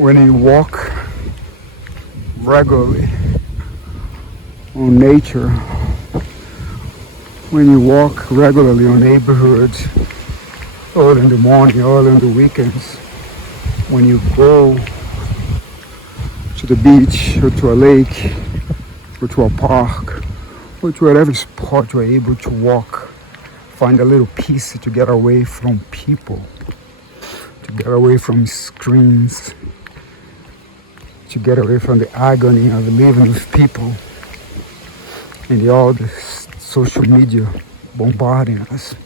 When you walk regularly on nature, when you walk regularly on neighborhoods, early in the morning, early on the weekends, when you go to the beach or to a lake or to a park or to whatever spot you're able to walk, find a little peace to get away from people, to get away from screens, to get away from the agony of living with people and all the social media bombarding us.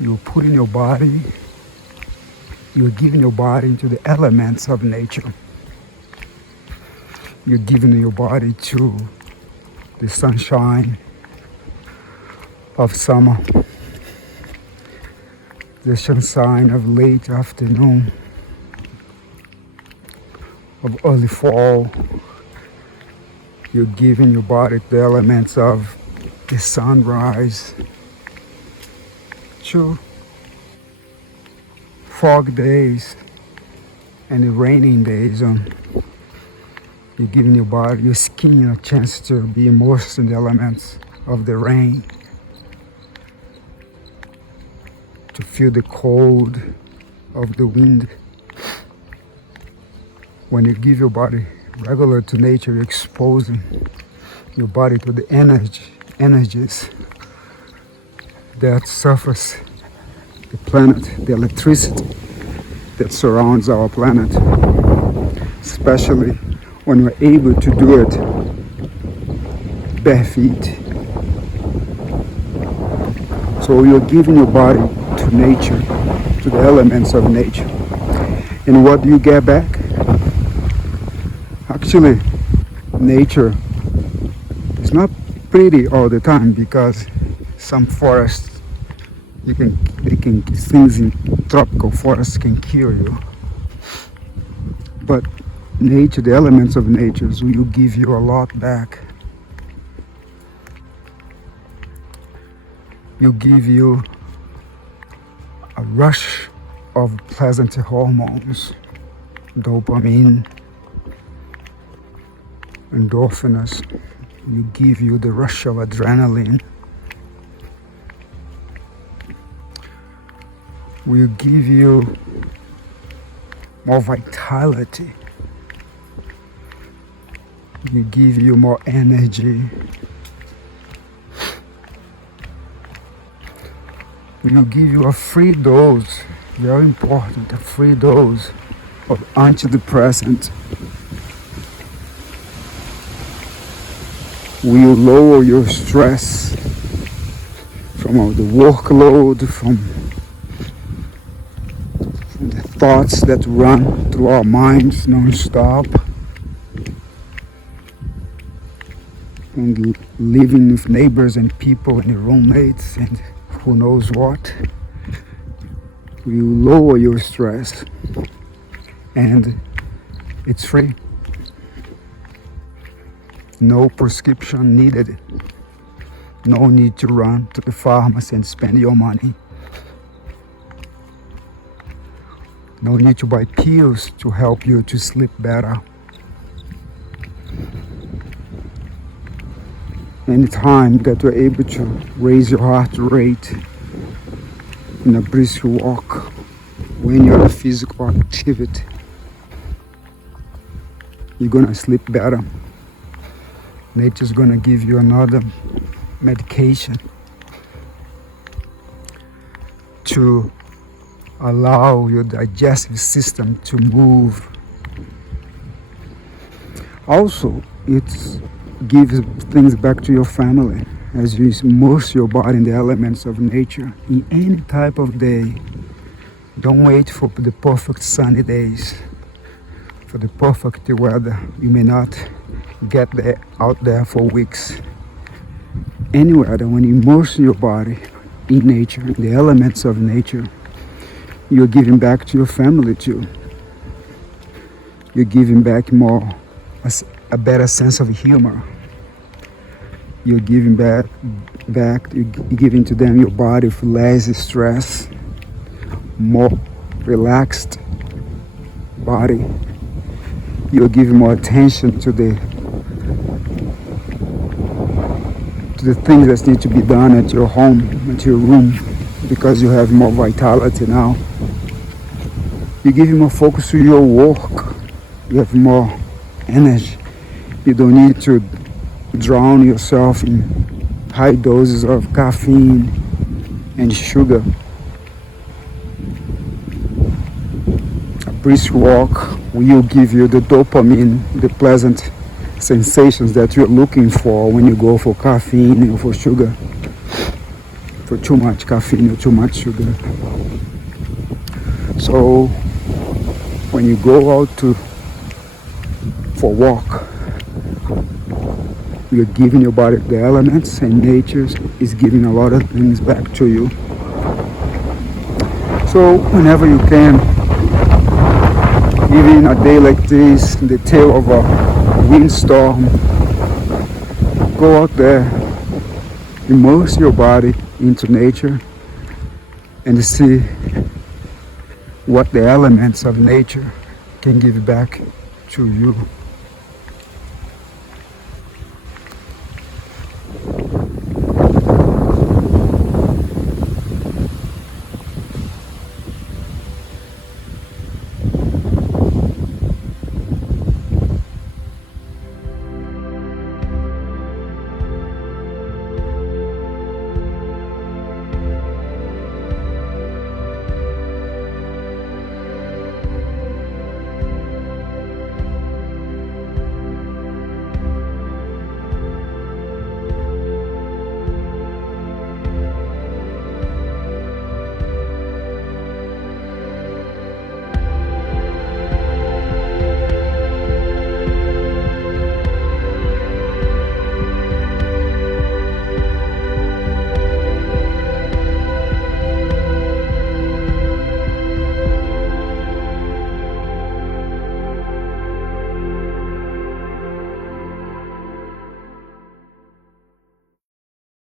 You're putting your body, you're giving your body into the elements of nature. You're giving your body to the sunshine of summer, the sunshine of late afternoon, of early fall. You're giving your body the elements of the sunrise, to fog days and the raining days. You're giving your body, your skin a chance to be immersed in the elements of the rain, to feel the cold of the wind. When you give your body regular to nature, you're exposing your body to the energies that surface the planet, the electricity that surrounds our planet, especially when we're able to do it bare feet. So you're giving your body to nature, to the elements of nature. And what do you get back? Actually, nature is not pretty all the time, because some forests, things in tropical forests can kill you. But nature, the elements of nature, will give you a lot back. You give you a rush of pleasant hormones, dopamine, endorphins. You give you the rush of adrenaline. Will give you more vitality. Will give you more energy. Will give you a free dose, very important, a free dose of antidepressant. Will lower your stress from all the workload, from the thoughts that run through our minds non-stop, and living with neighbors and people and roommates and who knows what. Will lower your stress, and it's free. No prescription needed. No need to run to the pharmacy and spend your money. No need to buy pills to help you to sleep better. Anytime that you're able to raise your heart rate in a brisk walk, when you're in physical activity, you're gonna sleep better. Nature's gonna give you another medication to allow your digestive system to move. Also, it gives things back to your family as you immerse your body in the elements of nature in any type of day. Don't wait for the perfect sunny days, for the perfect weather. You may not get out there for weeks. Anywhere that when you immerse your body in nature, in the elements of nature, you're giving back to your family too. You're giving back a better sense of humor. You're giving back, you're giving to them your body with less stress, more relaxed body, you'll give more attention to the things that need to be done at your home, at your room, because you have more vitality now. You give more focus to your work. You have more energy. You don't need to drown yourself in high doses of caffeine and sugar. A brisk walk will give you the dopamine, the pleasant sensations that you're looking for when you go for caffeine or for sugar, for too much caffeine or too much sugar. So when you go out for a walk, you're giving your body the elements, and nature is giving a lot of things back to you. So whenever you can, even a day like this, in the tail of a windstorm, go out there, immerse your body into nature, and see what the elements of nature can give back to you.